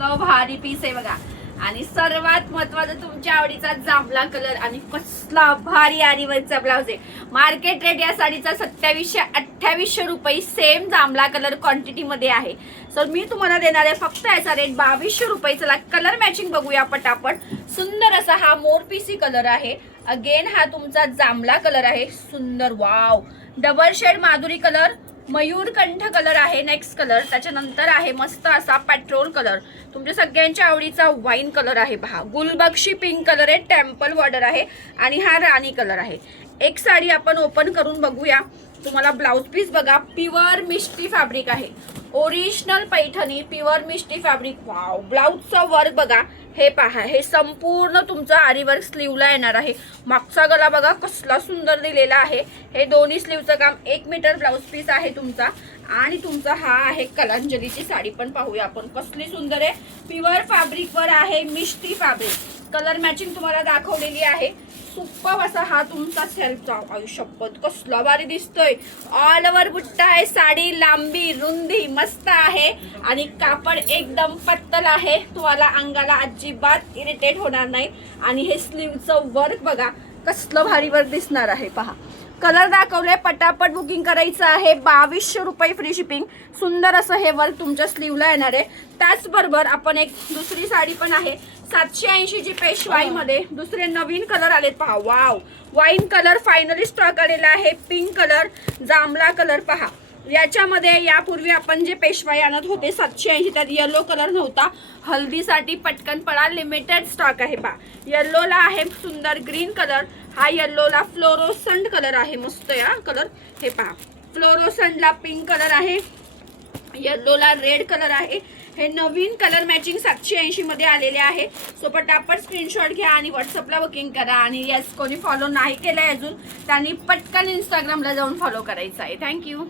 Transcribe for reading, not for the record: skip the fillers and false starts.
कसलं भारी पीस आहे बघा. आणि सर्वात महत्वाचं तुमच्या आवडीचा जांभळा कलर आणि कसला भारी आरीवर्कचा ब्लाउज आहे. मार्केट रेट या साडीचा 2700-2800 रुपये सेम जांभळा कलर क्वांटिटी मध्ये आहे. सो मी तुम्हाला देणार आहे फक्त याचा रेट 2200 रुपये. चला कलर मॅचिंग बघूया पटापट. सुंदर असा हा मोर पीसी कलर आहे. अगेन हा तुमचा जांभळा कलर आहे. सुंदर wow. Double shade Madhuri colour, मयूरकंठ कलर आहे नेक्स्ट कलर. त्याच्यानंतर आहे मस्त असा पेट्रोल कलर, तुमच्या सगळ्यांच्या आवडीचा वाईन कलर आहे पहा. गुलबक्षी पिंक कलर आहे, टेम्पल बॉर्डर आहे आणि हा राणी कलर आहे. एक साडी आपण ओपन करून बघूया. तुम्हाला ब्लाउज पीस बघा, प्युअर मिष्टी फॅब्रिक आहे, ओरिजिनल पैठणी प्युअर मिष्टी फॅब्रिक. वाव. ब्लाउजचा वर्क बघा, हे पहा, हे संपूर्ण तुमचा आरी वर्क स्लीवला येणार आहे. मागचा गला बघा कसला सुंदर दिलेला आहे. हे दोन्ही स्लीवचं काम 1 मीटर ब्लाउज पीस आहे तुमचा. आणि तुमचा हा आहे कलांजलीची साडी पण पाहूया आपण, कसली सुंदर आहे. प्युअर फॅब्रिक वर आहे, मिष्टी फॅब्रिक. कलर मॅचिंग तुम्हाला दाखवलेली आहे. सुपर असा हा तुमचा सेल्फचा आयुष्यपत कसला भारी दिसतोय. ऑल ओव्हर बुट्टा आहे. साडी लांबी रुंदी मस्त आहे आणि कापड एकदम पत्तल आहे. तुम्हाला अंगाला अजिबात इरिटेट होणार नाही. आणि हे स्लीवचं वर्क बघा कसलं भारी वर्क दिसणार आहे पहा. कलर दाखवले, पटापट बुकिंग करायचं आहे. 2200 रुपये फ्री शिपिंग. सुंदर असं हे वर्क तुमच्या स्लीवला येणार आहे. त्याचबरोबर आपण एक दुसरी साडी पण आहे 780 ची पेशवाईमध्ये. दुसरे नवीन कलर आलेत पहा. Wow. Wine colour finally stock आलेला आहे. पिंक कलर, जांभळा कलर पहा. याच्यामध्ये यापूर्वी आपण जे पेशवाई आणत होते 780, त्यात येलो कलर नव्हता. हल्दीसाठी पटकन पडा, लिमिटेड स्टॉक आहे पहा. येल्लोला आहे सुंदर ग्रीन कलर. हा येल्लोला फ्लोरोसंट कलर आहे. मस्त या कलर. हे पहा, फ्लोरोसंटला पिंक कलर आहे, येल्लोला रेड कलर आहे. हे नवीन कलर मॅचिंग 780 मध्ये आलेले आहे. सो पटापट स्क्रीनशॉट घ्या आणि व्हॉट्सअपला बुकिंग करा. आणि यस, कोणी फॉलो नाही केलंय अजून त्यांनी पटकन इंस्टाग्रामला जाऊन फॉलो करायचं आहे. थँक्यू.